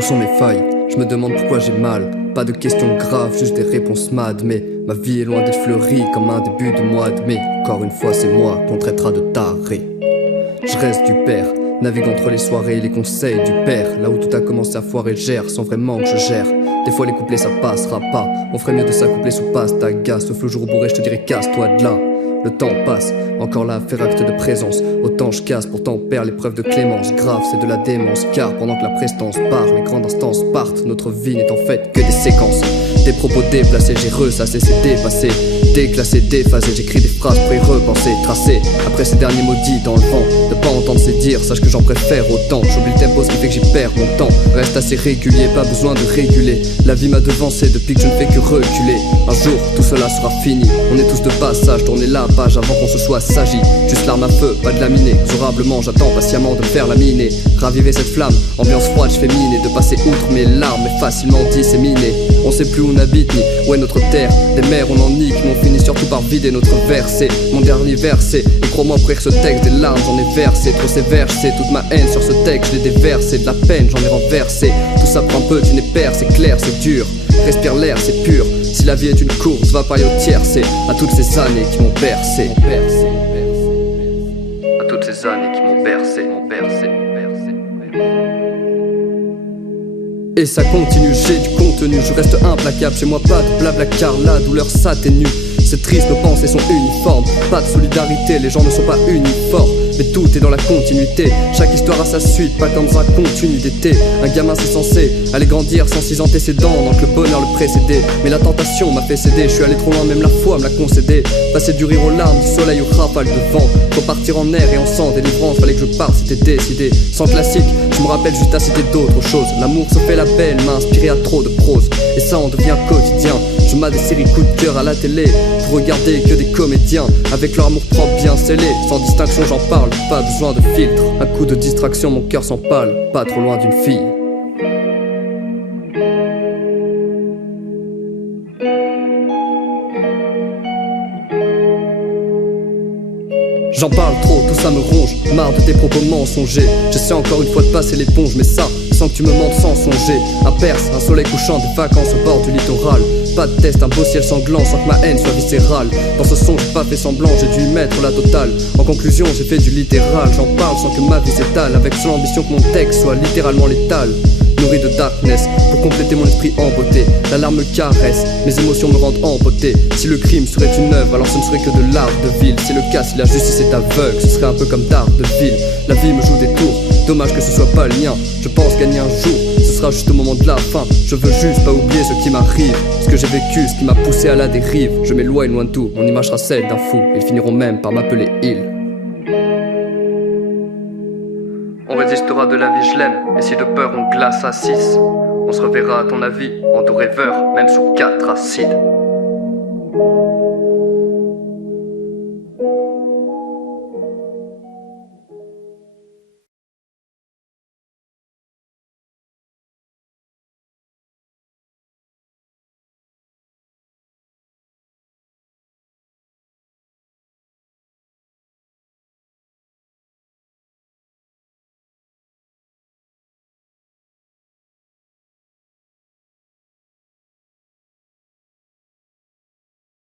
Où sont mes failles? Je me demande pourquoi j'ai mal. Pas de questions graves, juste des réponses mad. Mais ma vie est loin d'être fleurie comme un début de mois de mai. Encore une fois c'est moi qu'on traitera de taré. Je reste du père, navigue entre les soirées et les conseils du père. Là où tout a commencé à foirer, je gère sans vraiment que je gère. Des fois les couplets ça passera pas. On ferait mieux de s'accoupler sous pasta gaz. Sauf le jour où bourré je te dirais casse-toi de là. Le temps passe, encore là à faire acte de présence. Autant je casse, pourtant on perd l'épreuve de clémence. Grave, c'est de la démence, car pendant que la prestance part, les grandes instances partent. Notre vie n'est en fait que des séquences. Des propos déplacés, j'ai ressassé, c'est dépassé. Déclassé, déphasé, j'écris des phrases pour y repenser. Tracé, après ces derniers maudits dans le vent. Ne pas entendre ces dires, sache que j'en préfère autant. J'oublie le tempo, ce qui fait que j'y perds mon temps. Reste assez régulier, pas besoin de réguler. La vie m'a devancé depuis que je ne fais que reculer. Un jour, tout cela sera fini. On est tous de passage, tournez la page avant qu'on se soit sagi. Juste l'arme à feu, pas de laminer. Exorablement, j'attends patiemment de me faire laminer. Raviver cette flamme, ambiance froide, je fais mine. Et de passer outre mes larmes, mais facilement disséminées. On sait plus où on habite, ni où est notre terre. Des mers on en nique, mais on finit surtout par vider notre verset. Mon dernier verset, et crois-moi pour écrire ce texte, des larmes j'en ai versé. Trop sévère, c'est toute ma haine sur ce texte, je l'ai déversé. De la peine j'en ai renversé. Tout ça prend peu d'une épère, c'est clair, c'est dur. Respire l'air, c'est pur. Si la vie est une course, va parler au tiercé. À toutes ces années qui m'ont bercé. À toutes ces années qui m'ont bercé. Et ça continue, j'ai du contenu, je reste implacable. Chez moi pas de blabla car la douleur s'atténue. C'est triste, nos pensées sont uniformes. Pas de solidarité, les gens ne sont pas uniformes. Mais tout est dans la continuité. Chaque histoire a sa suite, pas comme un contenu d'été. Un gamin c'est censé aller grandir sans ses antécédents. Donc le bonheur le précédait. Mais la tentation m'a fait céder. Je suis allé trop loin, même la foi me l'a concédé. Passer du rire aux larmes, du soleil aux rafales de vent. Repartir en air et en sang, délivrance, fallait que je parte, c'était décidé. Sans classique, je me rappelle juste à citer d'autres choses. L'amour se fait la belle, m'a inspiré à trop de prose. Et ça en devient quotidien. Je mets des séries coup de cœur à la télé pour regarder que des comédiens avec leur amour propre bien scellé. Sans distinction j'en parle, pas besoin de filtre. Un coup de distraction, mon cœur s'empale. Pas trop loin d'une fille. J'en parle trop, tout ça me ronge. Marre de tes propos mensongers. J'essaie encore une fois de passer l'éponge, mais ça, sans que tu me mentes sans songer. Un Perse, un soleil couchant, des vacances au bord du littoral. Pas de test, un beau ciel sanglant sans que ma haine soit viscérale. Dans ce son j'ai pas fait semblant, j'ai dû y mettre la totale. En conclusion j'ai fait du littéral. J'en parle sans que ma vie s'étale, avec seule ambition que mon texte soit littéralement létal. Nourri de darkness, pour compléter mon esprit en beauté. La larme me caresse, mes émotions me rendent empoté. Si le crime serait une œuvre, alors ce ne serait que de l'art de ville. C'est le cas si la justice est aveugle, ce serait un peu comme d'art de ville. La vie me joue des tours, dommage que ce soit pas le mien. Je pense gagner un jour, ce sera juste au moment de la fin. Je veux juste pas oublier ce qui m'arrive, ce que j'ai vécu, ce qui m'a poussé à la dérive. Je m'éloigne loin de tout, mon image sera celle d'un fou. Ils finiront même par m'appeler il. On résistera de la vie, je l'aime. Et si de peur on glace à 6, on se reverra à ton avis, en doux rêveur, même sous 4 acides.